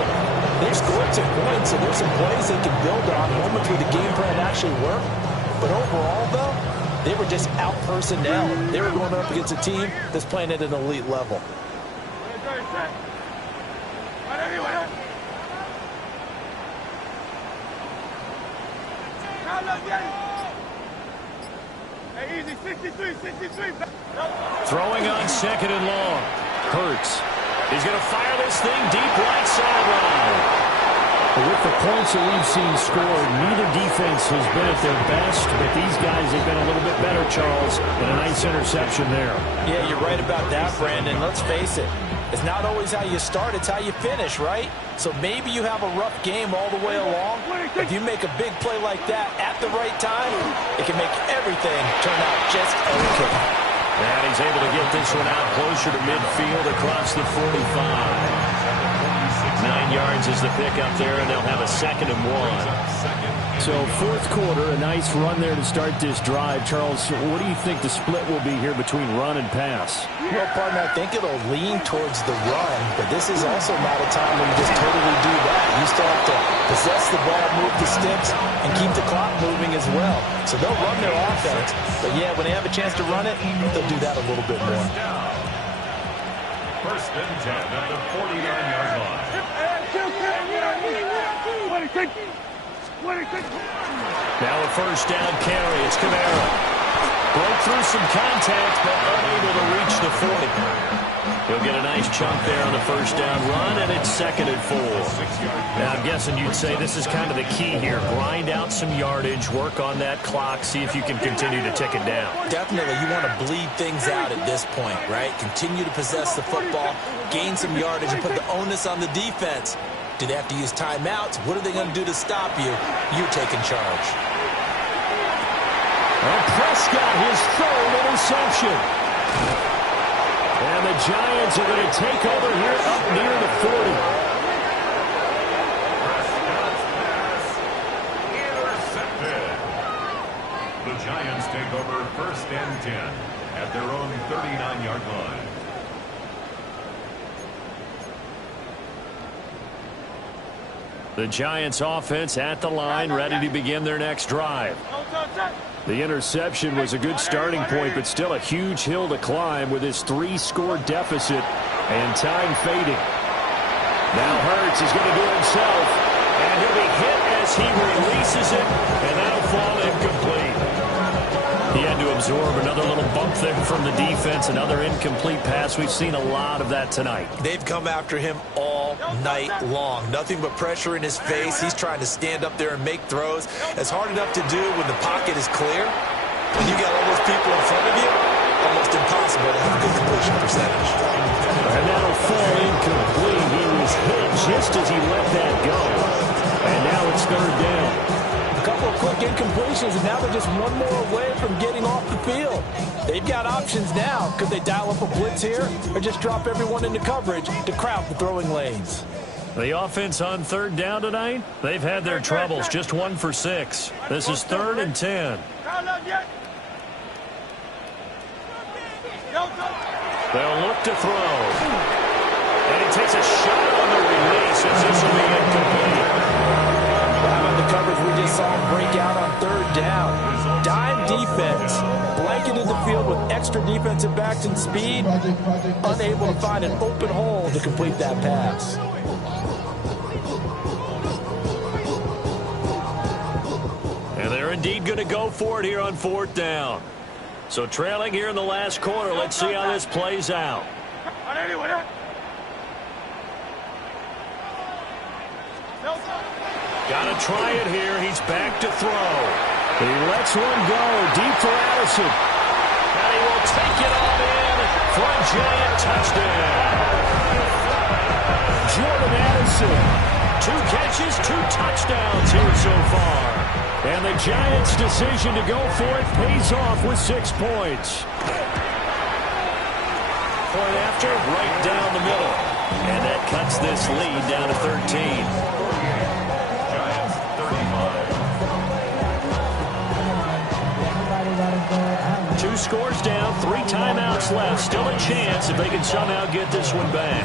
they've scored some points, and there's some plays they can build on, moments where the game plan actually worked. But overall, though, they were just out-personnel. They were going up against a team that's playing at an elite level. Hey, easy, 63. Throwing on second and long. Hurts. He's going to fire this thing deep right sideline. With the points that we've seen scored, neither defense has been at their best, but these guys have been a little bit better, Charles, and a nice interception there. Yeah, you're right about that, Brandon. Let's face it. It's not always how you start, it's how you finish, right? So maybe you have a rough game all the way along. If you make a big play like that at the right time, it can make everything turn out just okay. And he's able to get this one out closer to midfield across the 45. 9 yards is the pickup there, and they'll have a 2nd and 1. So fourth quarter, a nice run there to start this drive. Charles, what do you think the split will be here between run and pass? Well, partner, I think it'll lean towards the run, but this is also not a time when you just totally do that. You still have to possess the ball, move the sticks, and keep the clock moving as well. So they'll run their offense, but yeah, when they have a chance to run it, they'll do that a little bit more. First and 10 at the 49-yard line. Now a first down carry. It's Kamara. Broke through some contact, but unable to reach the 40. He'll get a nice chunk there on the first down run, and it's 2nd and 4. Now, I'm guessing you'd say this is kind of the key here. Grind out some yardage, work on that clock, see if you can continue to tick it down. Definitely, you want to bleed things out at this point, right? Continue to possess the football, gain some yardage, and put the onus on the defense. Do they have to use timeouts? What are they going to do to stop you? You're taking charge. Well, Prescott, his third interception. And the Giants are going to take over here up near the 40. Prescott's pass intercepted. The Giants take over first and 10 at their own 39-yard line. The Giants offense at the line, ready to begin their next drive. The interception was a good starting point, but still a huge hill to climb with his 3-score deficit and time fading. Now Hurts is going to do it himself, and he'll be hit as he releases it, and that'll fall incomplete. He had to absorb another little bump there from the defense, another incomplete pass. We've seen a lot of that tonight. They've come after him all night long. Nothing but pressure in his face. He's trying to stand up there and make throws. It's hard enough to do when the pocket is clear. When you got all those people in front of you, almost impossible to have a good completion percentage. And that'll fall incomplete. He was hit just as he let that go. And now it's 3rd down. A couple of quick incompletions, and now they're just one more away from getting off the field. They've got options now. Could they dial up a blitz here or just drop everyone into coverage to crowd the throwing lanes? The offense on 3rd down tonight, they've had their troubles, just 1 for 6. This is 3rd and 10. They'll look to throw. And he takes a shot on the release as this will be incomplete. How about the coverage we just saw him break out on 3rd down? Dime defense, blanketed the field with extra defensive backs and speed, unable to find an open hole to complete that pass. And they're indeed going to go for it here on 4th down. So trailing here in the last quarter, let's see how this plays out. Got to try it here. He's back to throw. He lets one go deep for Addison. And he will take it on in for a giant touchdown. Jordan Addison, 2 catches, 2 touchdowns here so far. And the Giants' decision to go for it pays off with 6 points. Point after, right down the middle. And that cuts this lead down to 13. 2 scores down, 3 timeouts left. Still a chance if they can somehow get this one back.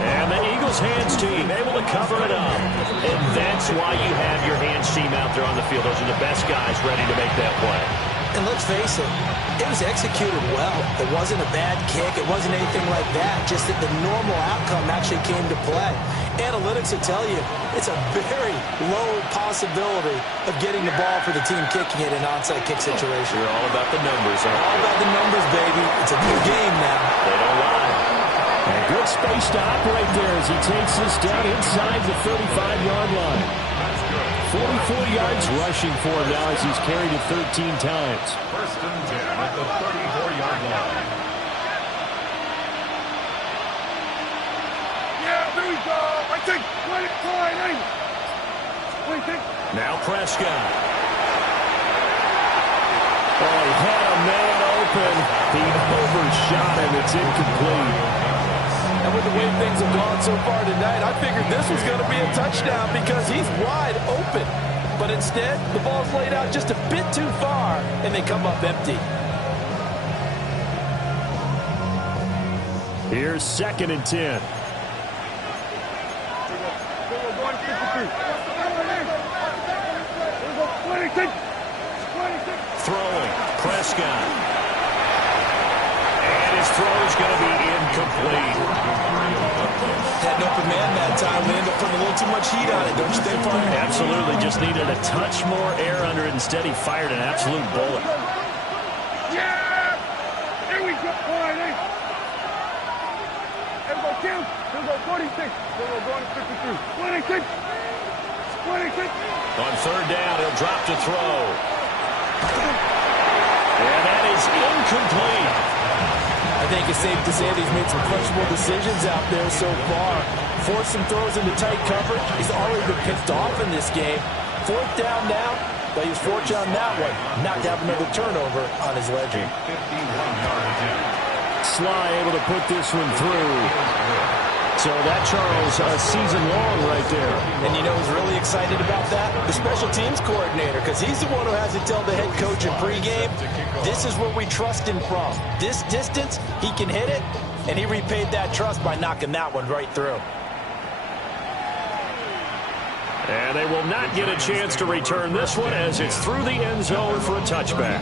And the Eagles hands team able to cover it up. And that's why you have your hands team out there on the field. Those are the best guys ready to make that play. And let's face it, it was executed well. It wasn't a bad kick. It wasn't anything like that. Just that the normal outcome actually came to play. Analytics will tell you it's a very low possibility of getting the ball for the team kicking it in an onside kick situation. You're all about the numbers, aren't you? All about the numbers, baby. It's a good game now. They don't lie. And good space to operate there as he takes this down inside the 35-yard line. 44 yards rushing for him now as he's carried it 13 times. 1st and 10 at the 34-yard line. Yeah, there we go. I think 20. Now Prescott. Oh, he had a man open. He overshot him. It's incomplete. And with the way things have gone so far tonight, I figured this was going to be a touchdown because he's wide open. But instead, the ball's laid out just a bit too far, and they come up empty. Here's 2nd and 10. Throwing, Prescott. And his throw is going to be incomplete. Had an open man that time. We end up putting a little too much heat on it, don't you think, Fire? Absolutely. Just needed a touch more air under it. Instead, he fired an absolute bullet. Yeah! Here we go. Here go Kim. Here go 46. Here go going to 53. 26. 26. On 3rd down, he'll drop to throw. And that is incomplete. I think it's safe to say that he's made some questionable decisions out there so far. Forced some throws into tight coverage. He's already been picked off in this game. 4th down now, but he was fortunate on that one. Not to have another turnover on his ledger. 51-yard attempt. Sly able to put this one through. So that, Charles, a season long right there. And you know who's really excited about that? The special teams coordinator, because he's the one who has to tell the head coach in pregame, this is where we trust him from. This distance, he can hit it, and he repaid that trust by knocking that one right through. And they will not get a chance to return this one as it's through the end zone for a touchback.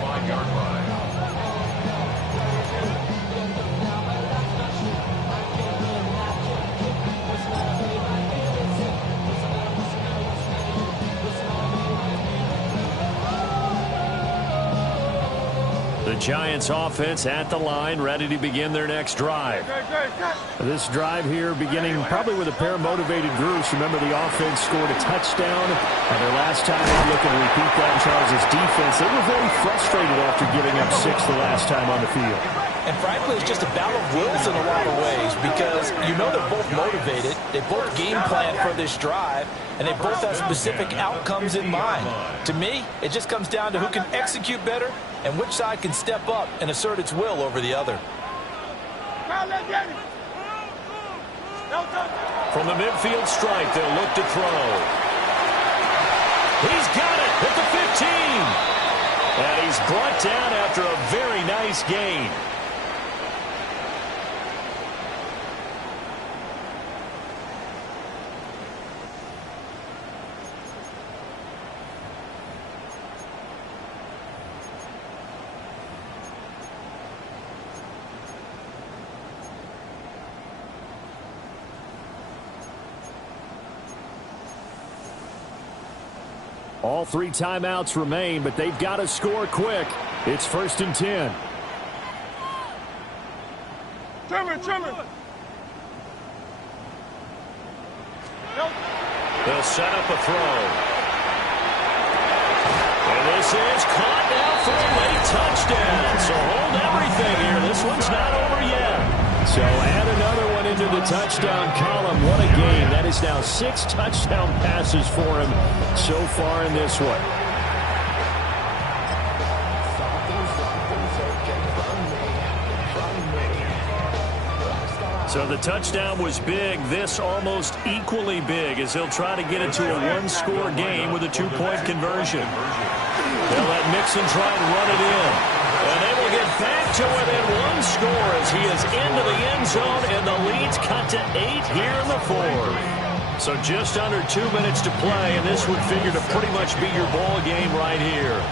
The Giants offense at the line, ready to begin their next drive. This drive here beginning probably with a pair of motivated groups. Remember, the offense scored a touchdown. Their last time they look and repeat that, Charles' defense, they were very frustrated after giving up 6 the last time on the field. And frankly, it's just a battle of wills in a lot of ways because you know they're both motivated. They both game plan for this drive, and they both have specific outcomes in mind. To me, it just comes down to who can execute better and which side can step up and assert its will over the other. From the midfield stripe, they'll look to throw. He's got it at the 15. And he's brought down after a very nice gain. All 3 timeouts remain, but they've got to score quick. It's 1st and 10. They'll set up a throw. And this is caught now for a late touchdown. So hold everything here. This one's not over yet. So add another one into the touchdown column. What a game. That is now 6 touchdown passes for him so far in this one. So the touchdown was big. This almost equally big as he'll try to get it to a 1-score game with a 2-point conversion. They'll let Mixon try and run it in. And they will get back to within 1 score as he is into the end zone, and the lead's cut to 8 here in the 4th. So just under 2 minutes to play, and this would figure to pretty much be your ball game right here.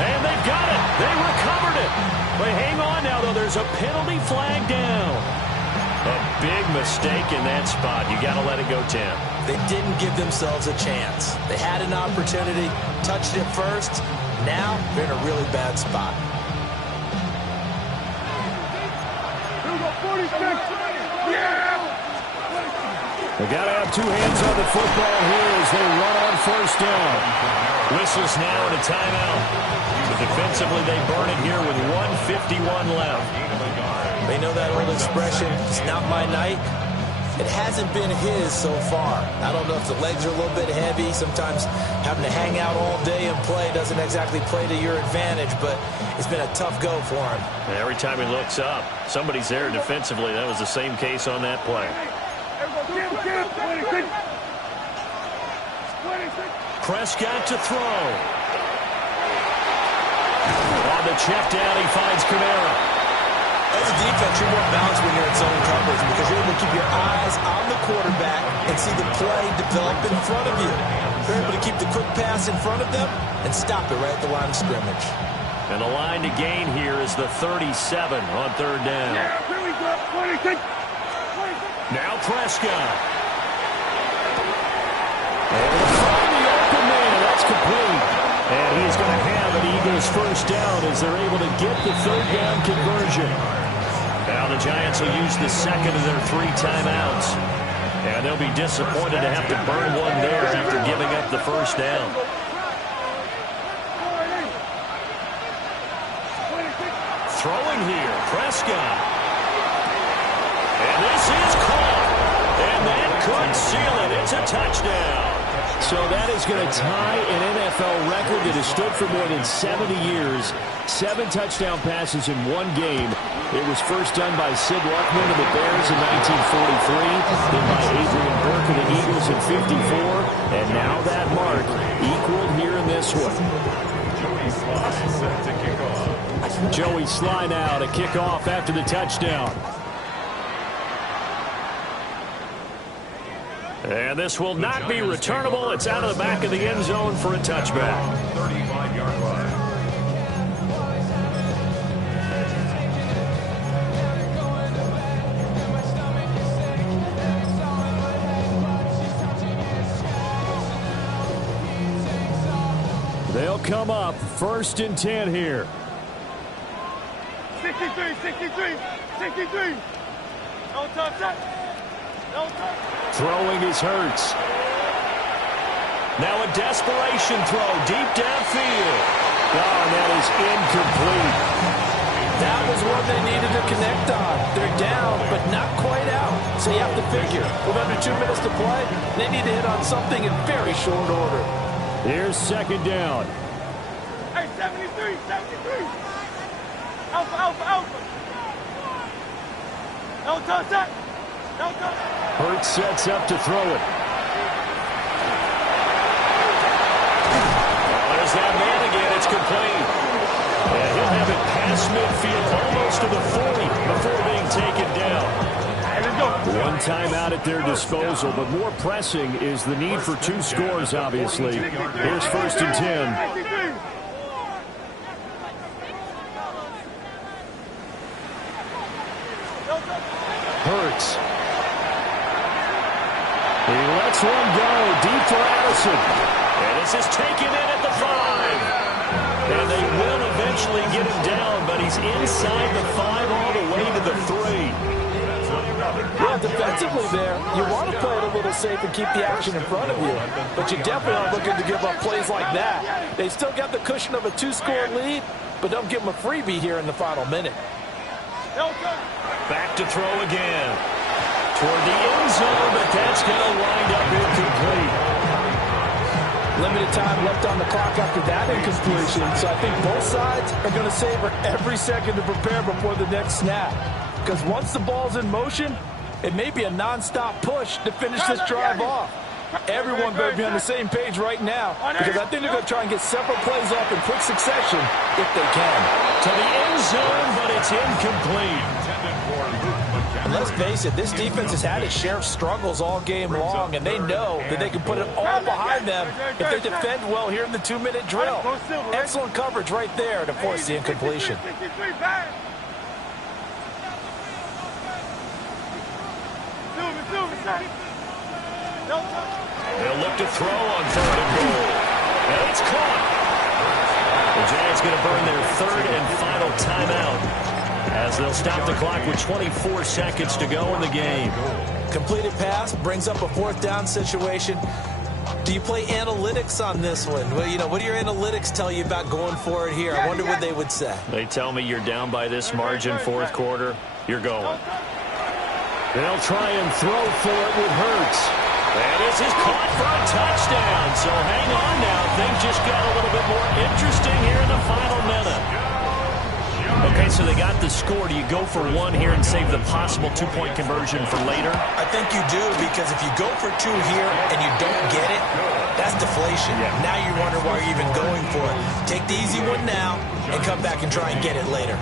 And they've got it. They recovered it. But hang on now, though. There's a penalty flag down. A big mistake in that spot. You got to let it go, Tim. They didn't give themselves a chance. They had an opportunity, touched it first. Now they're in a really bad spot. They got to have 2 hands on the football here as they run on 1st down. Whistles now and a timeout. But defensively, they burn it here with 1:51 left. They know that old expression, it's not my night. It hasn't been his so far. I don't know if the legs are a little bit heavy. Sometimes having to hang out all day and play doesn't exactly play to your advantage, but it's been a tough go for him. And every time he looks up, somebody's there defensively. That was the same case on that play. Prescott to throw. On the check down, he finds Kamara. As a defense, you're more balanced when you're in zone coverage because you're able to keep your eyes on the quarterback and see the play develop in front of you. You're able to keep the quick pass in front of them and stop it right at the line of scrimmage. And the line to gain here is the 37 on 3rd down. Now Prescott. Able to find the open man. That's complete. And he's going to have an Eagles 1st down as they're able to get the 3rd down conversion. Now the Giants will use the 2nd of their 3 timeouts. And they'll be disappointed to have to burn one there after giving up the 1st down. Throwing here, Prescott. And this is caught. And that could seal it. It's a touchdown. So that is going to tie an NFL record that has stood for more than 70 years. 7 touchdown passes in one game. It was first done by Sid Luckman of the Bears in 1943, then by Adrian Burke of the Eagles in 54, and now that mark equaled here in this one. Joey Slye set to kick off. Joey Slye now to kick off after the touchdown. And this will not be returnable. It's out of the back of the end zone for a touchback. 35-yard line. They'll come up 1st and 10 here. 63, 63, 63. No touch, no touch. Throwing is Hurts. Now a desperation throw deep downfield. Oh, and that is incomplete. That was one they needed to connect on. They're down, but not quite out. So you have to figure, with under 2 minutes to play, they need to hit on something in very short order. Here's 2nd down. Hey, 73, 73. Alpha, alpha, alpha. No touch, no touch. Hurts sets up to throw it. There's that man again. It's complete. And he'll have it past midfield, almost to the 40 before being taken down. One timeout at their disposal, but more pressing is the need for 2 scores, obviously. Here's 1st and 10. Hurts. He lets one go deep for Allison. And this is taken in at the 5. And they will eventually get him down, but he's inside the 5 all the way to the 3. Yeah, defensively there, you want to play it a little safe and keep the action in front of you. But you definitely aren't looking to give up plays like that. They still got the cushion of a 2-score lead, but don't give them a freebie here in the final minute. Back to throw again. Toward the end zone, but that's going to wind up incomplete. Limited time left on the clock after that incompletion, so I think both sides are going to savor every second to prepare before the next snap. Because once the ball's in motion, it may be a non-stop push to finish this drive off. Everyone better be on the same page right now, because I think they're going to try and get several plays off in quick succession if they can. To the end zone, but it's incomplete. And let's face it, this defense has had its share of struggles all game long, and they know that they can put it all behind them if they defend well here in the 2-minute drill. Excellent coverage right there to force the incompletion. They'll look to throw on 3rd and goal. And it's caught. The Giants going to burn their 3rd and final timeout as they'll stop the clock with 24 seconds to go in the game. Completed pass brings up a 4th down situation. Do you play analytics on this one? Well, you know, what do your analytics tell you about going for it here? I wonder what they would say. They tell me you're down by this margin 4th quarter, you're going. They'll try and throw for it with Hurts. And this is caught for a touchdown. So hang on now. Things just got a little bit more interesting here in the final minute. Okay, so they got the score. Do you go for 1 here and save the possible 2-point conversion for later? I think you do, because if you go for 2 here and you don't get it, that's deflation. Yeah. Now you wonder why you're even going for it. Take the easy one now and come back and try and get it later.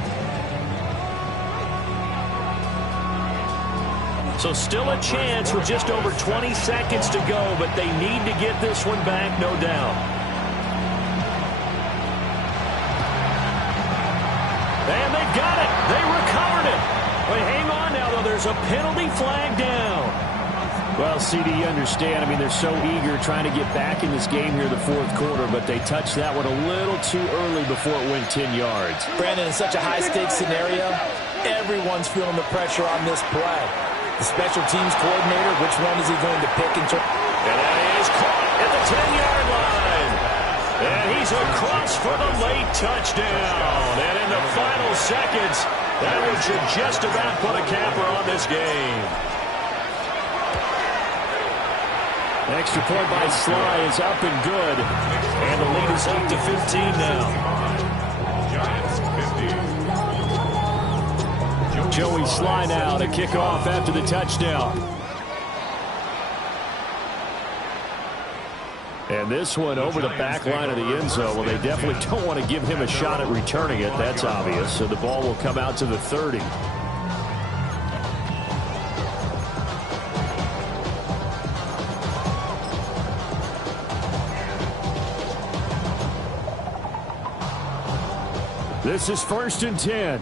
So still a chance with just over 20 seconds to go, but they need to get this one back, no doubt. And they've got it. They recovered it. But hang on now, though. There's a penalty flag down. Well, CD, you understand. I mean, they're so eager trying to get back in this game here the 4th quarter, but they touched that one a little too early before it went 10 yards. Brandon, in such a high-stakes scenario, everyone's feeling the pressure on this play. The special teams coordinator, which one is he going to pick? And that is caught at the 10-yard line. And he's across for the late touchdown. And in the final seconds, that one should just about put a capper on this game. Extra point by Sly is up and good. And the lead is up to 15 now. Giants 50. Joey Sly now to kick off after the touchdown. And this one over the back line of the end zone. Well, they definitely don't want to give him a shot at returning it. That's obvious. So the ball will come out to the 30. This is 1st and 10.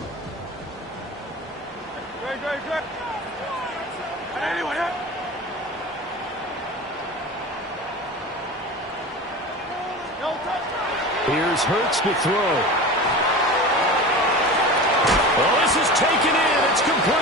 Here's Hurts to throw. Well, this is taken in. It's complete.